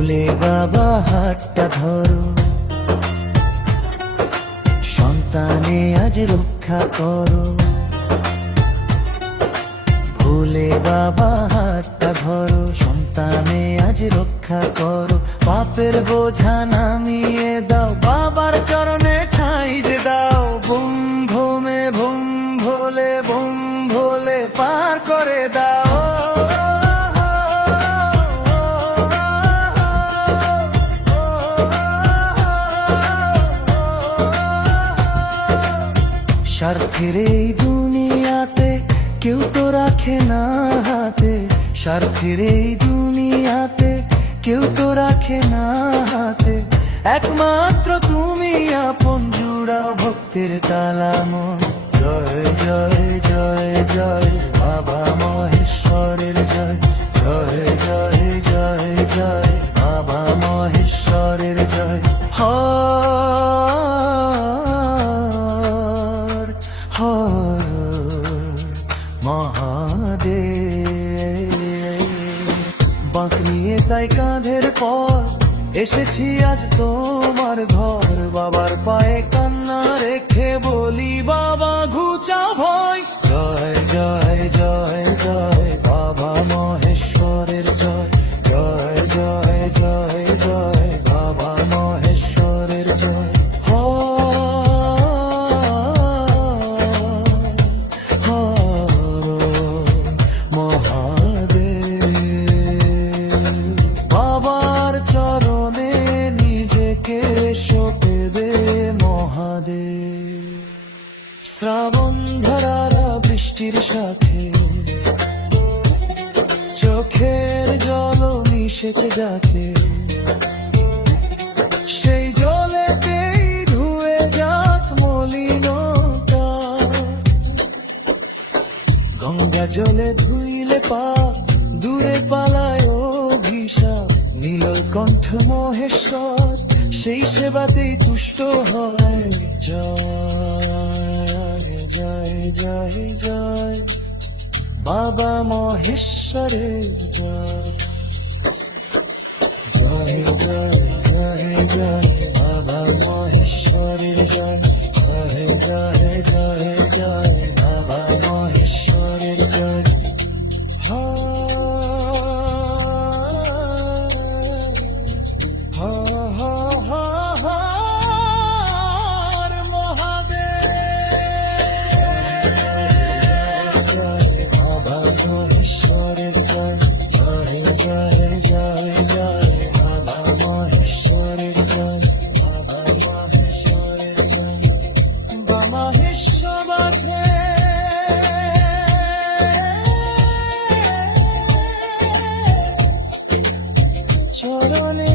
ভুলে বাবা হাতটা ধরো, সন্তানে আজ রক্ষা করো। ভুলে বাবা হাতটা ধরো, সন্তানে আজ রক্ষা করো। পাপের বোঝা নামিয়ে দাও, বাবার চরণে ঠাঁই যে দাও। বুম ভোমে বুম ভোলে পার করে দাও। স্বার্থের এই দুনিয়াতে কেউ তো রাখে না হাতে, স্বার্থের এই দুনিয়াতে কেউ তো রাখে না হাতে। একমাত্র তুমি আপন, জুড়াও ভক্তের কালামন। জয় জয় জয় জয় বাবা মহেশ্বরের জয়, জয় জয় জয় জয় বাবা মহেশ্বরের জয়। হর হর মহাদেব। বাঁক নিয়ে তাই কাঁধের পর এসেছি আজ তোমার ঘর। বাবার পায়ে কান্না রেখে বলি, বাবা ঘুচাও ভয়। জয় জয় জয় জয় বাবা মহেশ্বরের জয়, জয় জয় জয় জয় বাবা মহেশ্বরের জয়। বাবার চরণে নিজেকে সঁপে দে মহাদেব। শ্রাবণ ধারা বৃষ্টির সাথে চোখের জল মিশেছে যাতে, সেই জলেতেই ধুয়ে যাক মলিনতা। গঙ্গা জলে ধুইলে পাপ, দূরে পালায় অভিশাপ। নীলকণ্ঠ মহেশ্বর সেই সেবাতেই তুষ্ট হয়। জয় জয় জয় জয় বাবা মহেশ্বরের জয়, জয় জয় জয় জয় বাবা মহেশ্বরের জয়, জয় জয় জয় জয় বাবা মহেশ্বরের জয়। হর মহাদেব। জয় বাবা মহেশ্বরের জয়, জয় জয় জয় জয় বাবা মহেশ্বরের জয়, বাবা মহেশ্বরের জয়। বাবা মহেশ্বর চরণে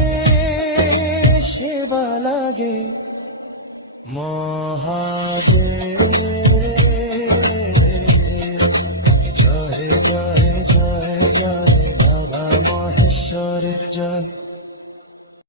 সেবা লাগে মহাদেব।